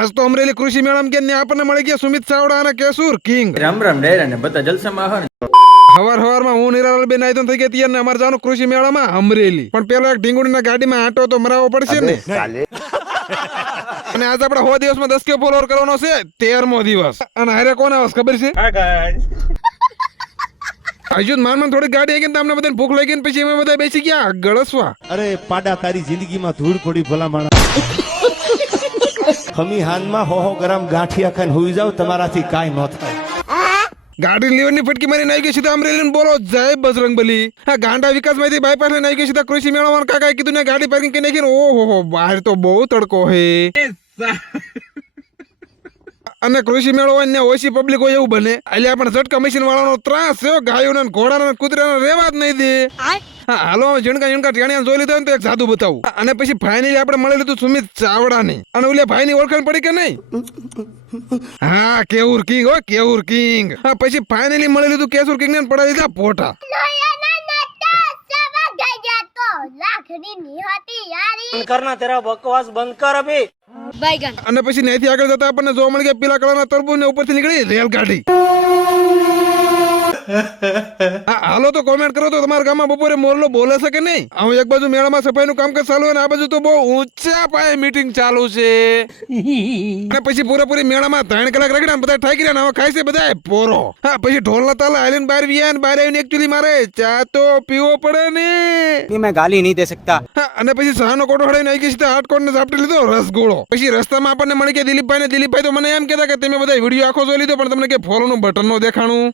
આજ તો અમરેલી કૃષિ મેળામાં ગયા ને આપણને મળી ગયા સુમિત ચાવડા અને કેસુર કિંગ. રામ રામ ડેરા ને બધા જલસામાં હો ને. હવારમાં હું નિરાળ બેન આયતો થઈ ગયા તૈયાર ને અમારે જવાનું કૃષિ મેળામાં અમરેલી. પણ પેલો એક ઢીંગુડીના ગાડીમાં આટો તો મરાવો પડશે ને. અને આજે આપણે 100 દિવસમાં 10 કે ફોલોવર કરવાનો છે 13મો દિવસ. અને હારે કોણ આવસ ખબર છે? અજુન માનમાં થોડી ગાડી આવી ગઈ તમને બધાને ભૂખ લાગી ને પછી અમે બધા બેસી ગયા ગળસવા. અરે પાડા તારી જિંદગીમાં ધૂળ પડી ભલા માણસ. ખમી હાનમાં હો ગ્રામ ગાંઠિયા ખાઈને હુઈ જાવ તમારાથી કાઈ ન થાય. ગાડી લીવરની ફટકી મારી નાઈ ગઈ સીધા અમરેલી બોલો જય બજરંગબલી. હા ગાંડા વિકાસમાંથી બાયપાસ લઈને આવી ગઈ સીધા કૃષિ મેળામાં કાકાએ કીધું ને ગાડી પાર્કિંગ કરી નાખી. ઓહો બહાર તો બહુ તડકો હે. અને કૃષિ મેળો હોય ને ઓછી પબ્લિક હોય એવું બને. એટલે આપણે ઝટકા મશીન વાળાનો ત્રાસ છે. ગાયોને ઘોડાને કૂતરાને રેવા જ નહીં દે. હાલો ઝીણકા ટેણિયા જોઈ લીધો ને તો એક જાદુ બતાવું. અને પછી ફાઇનલી આપણે મળી લીધું સુમિત ચાવડાને. અને ઓલે ભાઈની ઓળખાણ પડી કે નહીં? હા કેવુર કિંગ હો કેવુર કિંગ. હા પછી ફાઇનલી મળી લીધું કેસુર કિંગ ને પડાવી દીધા પોટા. करना तेरा बकवास बंद कर अभी. અને પછી નહીથી આગળ જતા આપણને જોવા મળી ગયા પીલા કલરના તરબૂચ ને ઉપરથી નીકળી રેલગાડી. હાલો તો કોમેન્ટ કરો તો તમારા ગામમાં બપોરે મોરલો બોલે છે કે નહીં? હું એક બાજુ મેળામાં સફાઈનું કામકાજ ચાલુ અને આ બાજુ તો બહુ ઊંચા પાયે મીટિંગ ચાલુ છે. અને પછી પૂરેપૂરી મેળામાં 3 કલાક રગડા બધા ઠાકી રહ્યા હવે ખાય છે બધા પોરો. હા પછી ઢોલના તાલા આવીને બહાર વ્યા ને બહાર આવીને એકચ્યુઅલી મારે ચા તો પીવો પડે ને. मैं गाली नहीं दे सकता. અને પછી સાનો કોટો હડાઈને આવી ગઈ સીધા હાટકોટ ને ઝાપટી લીધો રસગોળો. પછી રસ્તામાં આપણને મળી ગયા દિલીપભાઈ ને. દિલીપભાઈ તો મને એમ કહેતા કે તમે બધા વિડીયો આખો જોઈ લીધો પણ તમને કે ફોલો નું બટન નો દેખાણું.